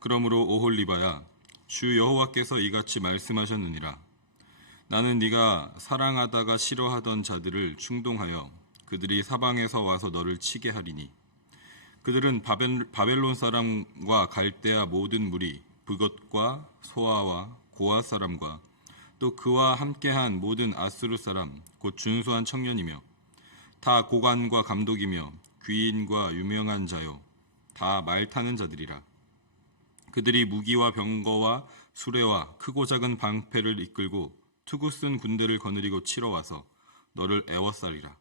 그러므로 오홀리바야, 주 여호와께서 이같이 말씀하셨느니라. 나는 네가 사랑하다가 싫어하던 자들을 충동하여 그들이 사방에서 와서 너를 치게 하리니 그들은 바벨론 사람과 갈대아 모든 무리, 브것과 소아와 고아 사람과 또 그와 함께한 모든 아수르 사람, 곧 준수한 청년이며 다 고관과 감독이며 귀인과 유명한 자요, 다 말 타는 자들이라. 그들이 무기와 병거와 수레와 크고 작은 방패를 이끌고 투구 쓴 군대를 거느리고 치러 와서 너를 애워싸리라.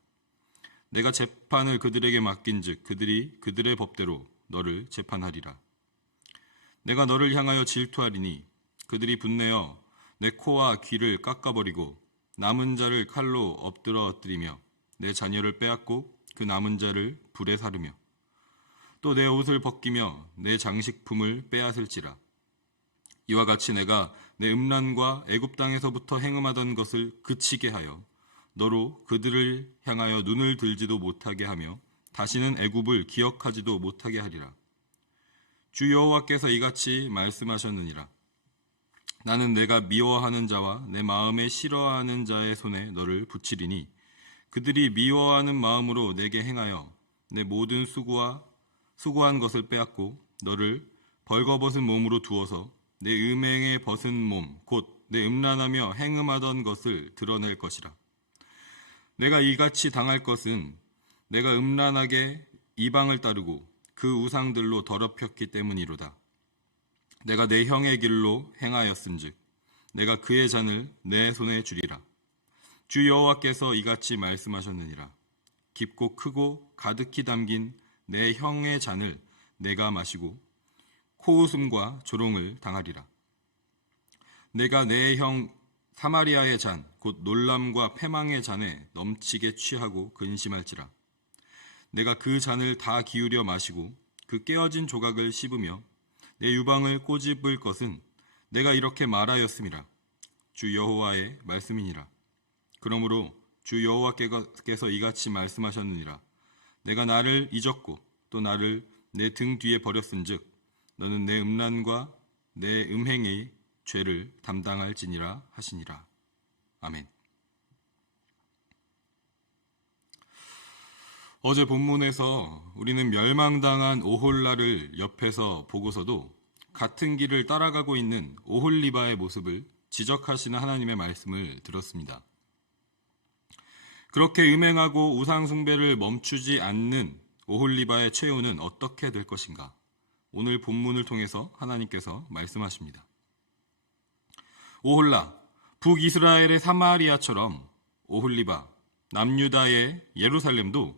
내가 재판을 그들에게 맡긴즉 그들이 그들의 법대로 너를 재판하리라. 내가 너를 향하여 질투하리니 그들이 분내어 내 코와 귀를 깎아버리고 남은 자를 칼로 엎드러뜨리며 내 자녀를 빼앗고 그 남은 자를 불에 사르며 또 내 옷을 벗기며 내 장식품을 빼앗을지라. 이와 같이 내가 내 음란과 애굽 땅에서부터 행음하던 것을 그치게 하여 너로 그들을 향하여 눈을 들지도 못하게 하며 다시는 애굽을 기억하지도 못하게 하리라. 주 여호와께서 이같이 말씀하셨느니라. 나는 내가 미워하는 자와 내 마음에 싫어하는 자의 손에 너를 붙이리니 그들이 미워하는 마음으로 내게 행하여 내 모든 수고한 것을 빼앗고 너를 벌거벗은 몸으로 두어서 내 음행에 벗은 몸 곧 내 음란하며 행음하던 것을 드러낼 것이라. 내가 이같이 당할 것은 내가 음란하게 이방을 따르고 그 우상들로 더럽혔기 때문이로다. 내가 내 형의 길로 행하였은즉 내가 그의 잔을 내 손에 주리라. 주 여호와께서 이같이 말씀하셨느니라. 깊고 크고 가득히 담긴 내 형의 잔을 내가 마시고 코웃음과 조롱을 당하리라. 내가 내 형 사마리아의 잔, 곧 놀람과 패망의 잔에 넘치게 취하고 근심할지라. 내가 그 잔을 다 기울여 마시고 그 깨어진 조각을 씹으며 내 유방을 꼬집을 것은 내가 이렇게 말하였음이라. 주 여호와의 말씀이니라. 그러므로 주 여호와께서 이같이 말씀하셨느니라. 내가 나를 잊었고 또 나를 내 등 뒤에 버렸은즉 너는 내 음란과 내 음행의 죄를 담당할지니라 하시니라. 아멘. 어제 본문에서 우리는 멸망당한 오홀라를 옆에서 보고서도 같은 길을 따라가고 있는 오홀리바의 모습을 지적하시는 하나님의 말씀을 들었습니다. 그렇게 음행하고 우상숭배를 멈추지 않는 오홀리바의 최후는 어떻게 될 것인가? 오늘 본문을 통해서 하나님께서 말씀하십니다. 오홀라, 북이스라엘의 사마리아처럼 오홀리바, 남유다의 예루살렘도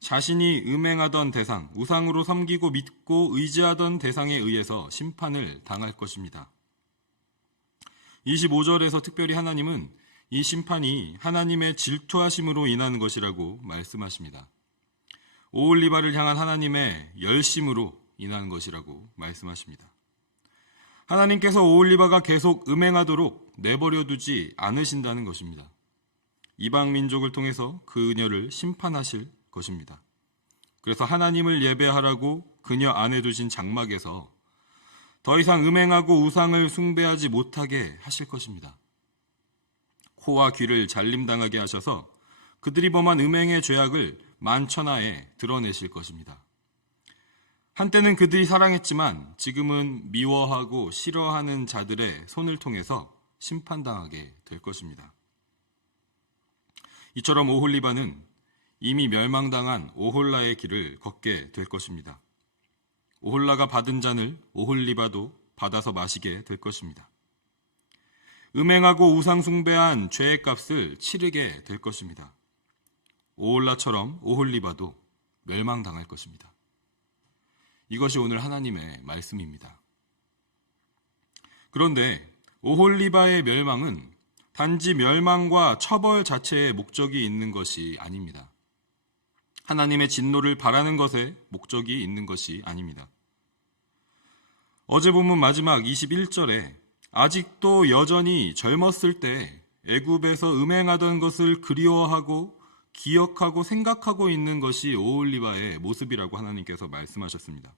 자신이 음행하던 대상, 우상으로 섬기고 믿고 의지하던 대상에 의해서 심판을 당할 것입니다. 25절에서 특별히 하나님은 이 심판이 하나님의 질투하심으로 인한 것이라고 말씀하십니다. 오홀리바를 향한 하나님의 열심으로 인한 것이라고 말씀하십니다. 하나님께서 오홀리바가 계속 음행하도록 내버려두지 않으신다는 것입니다. 이방 민족을 통해서 그녀를 심판하실 것입니다. 그래서 하나님을 예배하라고 그녀 안에 두신 장막에서 더 이상 음행하고 우상을 숭배하지 못하게 하실 것입니다. 코와 귀를 잘림당하게 하셔서 그들이 범한 음행의 죄악을 만천하에 드러내실 것입니다. 한때는 그들이 사랑했지만 지금은 미워하고 싫어하는 자들의 손을 통해서 심판당하게 될 것입니다. 이처럼 오홀리바는 이미 멸망당한 오홀라의 길을 걷게 될 것입니다. 오홀라가 받은 잔을 오홀리바도 받아서 마시게 될 것입니다. 음행하고 우상숭배한 죄의 값을 치르게 될 것입니다. 오홀라처럼 오홀리바도 멸망당할 것입니다. 이것이 오늘 하나님의 말씀입니다. 그런데 오홀리바의 멸망은 단지 멸망과 처벌 자체에 목적이 있는 것이 아닙니다. 하나님의 진노를 바라는 것에 목적이 있는 것이 아닙니다. 어제 본문 마지막 21절에 아직도 여전히 젊었을 때 애굽에서 음행하던 것을 그리워하고 기억하고 생각하고 있는 것이 오홀리바의 모습이라고 하나님께서 말씀하셨습니다.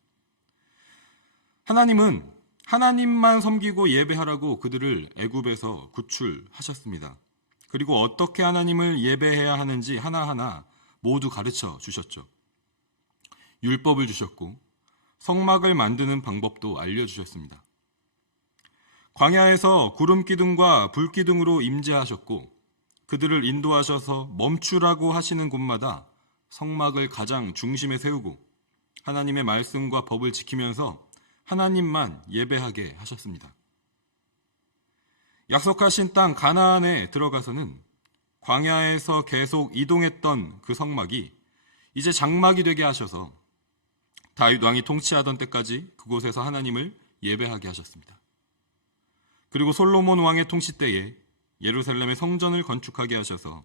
하나님은 하나님만 섬기고 예배하라고 그들을 애굽에서 구출하셨습니다. 그리고 어떻게 하나님을 예배해야 하는지 하나하나 모두 가르쳐 주셨죠. 율법을 주셨고 성막을 만드는 방법도 알려주셨습니다. 광야에서 구름 기둥과 불 기둥으로 임재하셨고 그들을 인도하셔서 멈추라고 하시는 곳마다 성막을 가장 중심에 세우고 하나님의 말씀과 법을 지키면서 하나님만 예배하게 하셨습니다. 약속하신 땅 가나안에 들어가서는 광야에서 계속 이동했던 그 성막이 이제 장막이 되게 하셔서 다윗 왕이 통치하던 때까지 그곳에서 하나님을 예배하게 하셨습니다. 그리고 솔로몬 왕의 통치 때에 예루살렘의 성전을 건축하게 하셔서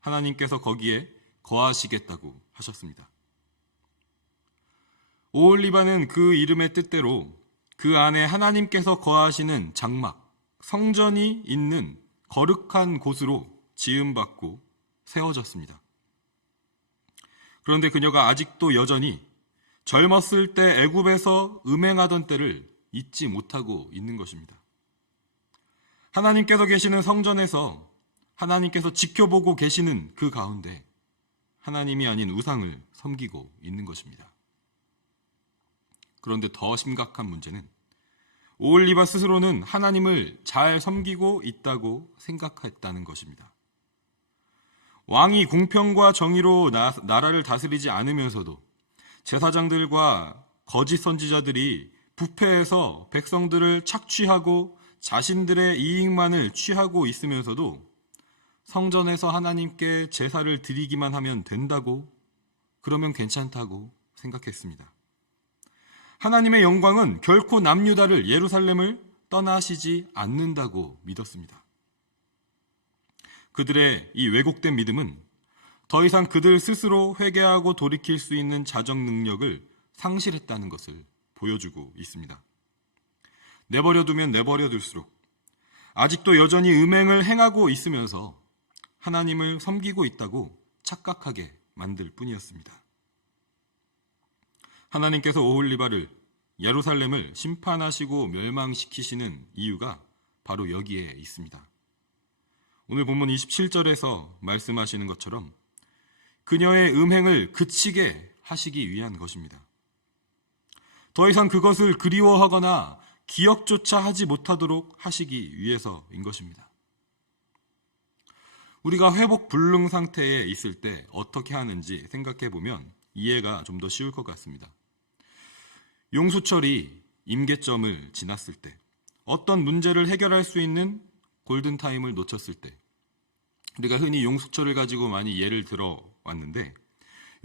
하나님께서 거기에 거하시겠다고 하셨습니다. 오홀리바는 그 이름의 뜻대로 그 안에 하나님께서 거하시는 장막, 성전이 있는 거룩한 곳으로 지음받고 세워졌습니다. 그런데 그녀가 아직도 여전히 젊었을 때 애굽에서 음행하던 때를 잊지 못하고 있는 것입니다. 하나님께서 계시는 성전에서 하나님께서 지켜보고 계시는 그 가운데 하나님이 아닌 우상을 섬기고 있는 것입니다. 그런데 더 심각한 문제는 오홀리바 스스로는 하나님을 잘 섬기고 있다고 생각했다는 것입니다. 왕이 공평과 정의로 나라를 다스리지 않으면서도 제사장들과 거짓 선지자들이 부패해서 백성들을 착취하고 자신들의 이익만을 취하고 있으면서도 성전에서 하나님께 제사를 드리기만 하면 된다고, 그러면 괜찮다고 생각했습니다. 하나님의 영광은 결코 남유다를, 예루살렘을 떠나시지 않는다고 믿었습니다. 그들의 이 왜곡된 믿음은 더 이상 그들 스스로 회개하고 돌이킬 수 있는 자정 능력을 상실했다는 것을 보여주고 있습니다. 내버려두면 내버려둘수록 아직도 여전히 음행을 행하고 있으면서 하나님을 섬기고 있다고 착각하게 만들 뿐이었습니다. 하나님께서 오홀리바를, 예루살렘을 심판하시고 멸망시키시는 이유가 바로 여기에 있습니다. 오늘 본문 27절에서 말씀하시는 것처럼 그녀의 음행을 그치게 하시기 위한 것입니다. 더 이상 그것을 그리워하거나 기억조차 하지 못하도록 하시기 위해서인 것입니다. 우리가 회복 불능 상태에 있을 때 어떻게 하는지 생각해 보면 이해가 좀 더 쉬울 것 같습니다. 용수철이 임계점을 지났을 때, 어떤 문제를 해결할 수 있는 골든타임을 놓쳤을 때, 우리가 흔히 용수철을 가지고 많이 예를 들어 왔는데,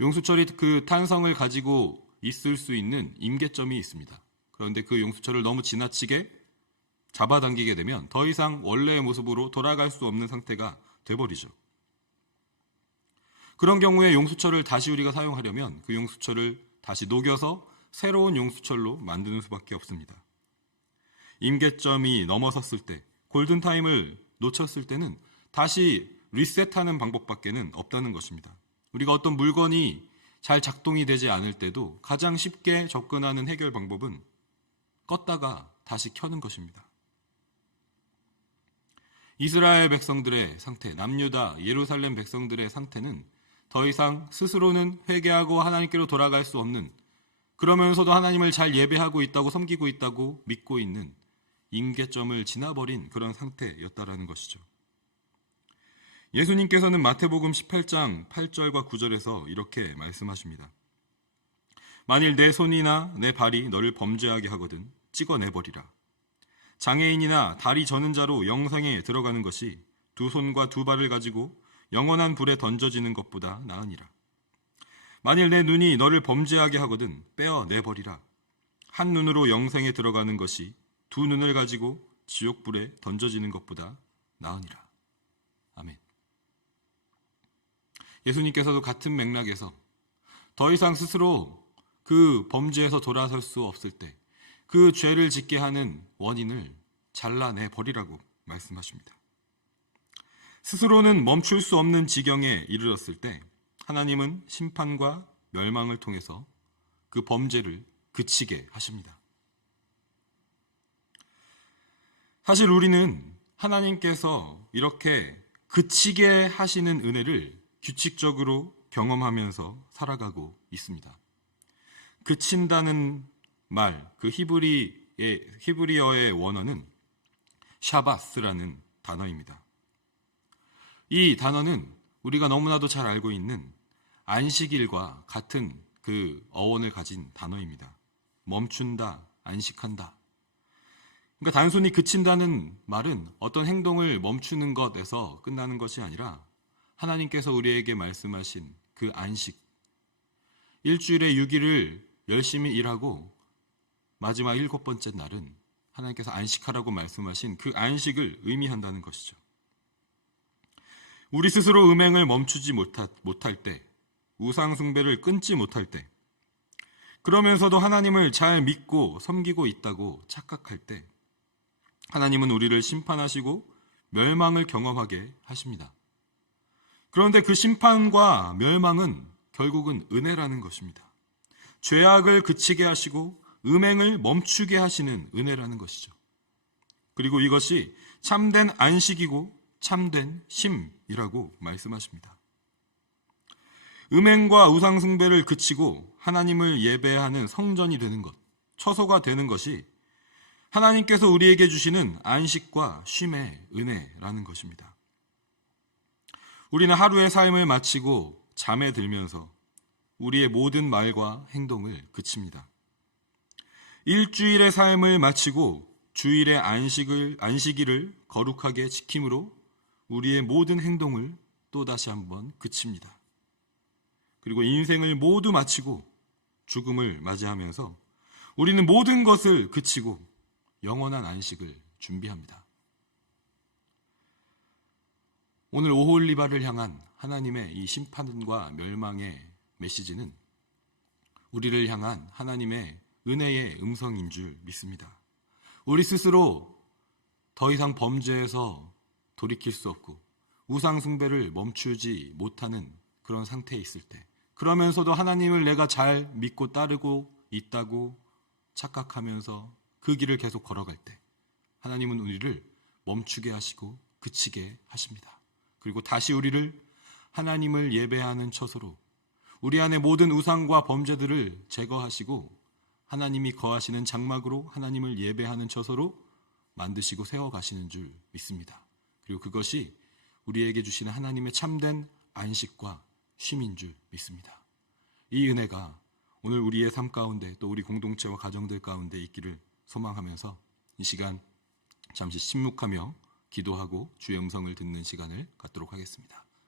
용수철이 그 탄성을 가지고 있을 수 있는 임계점이 있습니다. 그런데 그 용수철을 너무 지나치게 잡아당기게 되면 더 이상 원래의 모습으로 돌아갈 수 없는 상태가 돼버리죠. 그런 경우에 용수철을 다시 우리가 사용하려면 그 용수철을 다시 녹여서 새로운 용수철로 만드는 수밖에 없습니다. 임계점이 넘어섰을 때, 골든타임을 놓쳤을 때는 다시 리셋하는 방법밖에는 없다는 것입니다. 우리가 어떤 물건이 잘 작동이 되지 않을 때도 가장 쉽게 접근하는 해결 방법은 껐다가 다시 켜는 것입니다. 이스라엘 백성들의 상태, 남유다, 예루살렘 백성들의 상태는 더 이상 스스로는 회개하고 하나님께로 돌아갈 수 없는, 그러면서도 하나님을 잘 예배하고 있다고, 섬기고 있다고 믿고 있는 임계점을 지나버린 그런 상태였다라는 것이죠. 예수님께서는 마태복음 18장 8절과 9절에서 이렇게 말씀하십니다. 만일 내 손이나 내 발이 너를 범죄하게 하거든 찍어내버리라. 장애인이나 다리 저는 자로 영생에 들어가는 것이 두 손과 두 발을 가지고 영원한 불에 던져지는 것보다 나으니라. 만일 내 눈이 너를 범죄하게 하거든 빼어내버리라. 한 눈으로 영생에 들어가는 것이 두 눈을 가지고 지옥불에 던져지는 것보다 나으니라. 아멘. 예수님께서도 같은 맥락에서 더 이상 스스로 그 범죄에서 돌아설 수 없을 때 그 죄를 짓게 하는 원인을 잘라내 버리라고 말씀하십니다. 스스로는 멈출 수 없는 지경에 이르렀을 때 하나님은 심판과 멸망을 통해서 그 범죄를 그치게 하십니다. 사실 우리는 하나님께서 이렇게 그치게 하시는 은혜를 규칙적으로 경험하면서 살아가고 있습니다. 그친다는 말, 그 히브리어의 원어는 샤바스라는 단어입니다. 이 단어는 우리가 너무나도 잘 알고 있는 안식일과 같은 그 어원을 가진 단어입니다. 멈춘다, 안식한다. 그러니까 단순히 그친다는 말은 어떤 행동을 멈추는 것에서 끝나는 것이 아니라 하나님께서 우리에게 말씀하신 그 안식, 일주일에 6일을 열심히 일하고 마지막 7번째 날은 하나님께서 안식하라고 말씀하신 그 안식을 의미한다는 것이죠. 우리 스스로 음행을 멈추지 못할 때, 우상 숭배를 끊지 못할 때, 그러면서도 하나님을 잘 믿고 섬기고 있다고 착각할 때 하나님은 우리를 심판하시고 멸망을 경험하게 하십니다. 그런데 그 심판과 멸망은 결국은 은혜라는 것입니다. 죄악을 그치게 하시고 음행을 멈추게 하시는 은혜라는 것이죠. 그리고 이것이 참된 안식이고 참된 쉼이라고 말씀하십니다. 음행과 우상 숭배를 그치고 하나님을 예배하는 성전이 되는 것, 처소가 되는 것이 하나님께서 우리에게 주시는 안식과 쉼의 은혜라는 것입니다. 우리는 하루의 삶을 마치고 잠에 들면서 우리의 모든 말과 행동을 그칩니다. 일주일의 삶을 마치고 주일의 안식일을 거룩하게 지킴으로 우리의 모든 행동을 또다시 한번 그칩니다. 그리고 인생을 모두 마치고 죽음을 맞이하면서 우리는 모든 것을 그치고 영원한 안식을 준비합니다. 오늘 오홀리바를 향한 하나님의 이 심판과 멸망의 메시지는 우리를 향한 하나님의 은혜의 음성인 줄 믿습니다. 우리 스스로 더 이상 범죄에서 돌이킬 수 없고 우상 숭배를 멈추지 못하는 그런 상태에 있을 때, 그러면서도 하나님을 내가 잘 믿고 따르고 있다고 착각하면서 그 길을 계속 걸어갈 때 하나님은 우리를 멈추게 하시고 그치게 하십니다. 그리고 다시 우리를 하나님을 예배하는 처소로, 우리 안에 모든 우상과 범죄들을 제거하시고 하나님이 거하시는 장막으로 하나님을 예배하는 처소로 만드시고 세워가시는 줄 믿습니다. 그리고 그것이 우리에게 주시는 하나님의 참된 안식과 쉼인 줄 믿습니다. 이 은혜가 오늘 우리의 삶 가운데 또 우리 공동체와 가정들 가운데 있기를 소망하면서 이 시간 잠시 침묵하며 기도하고 주의 음성을 듣는 시간을 갖도록 하겠습니다.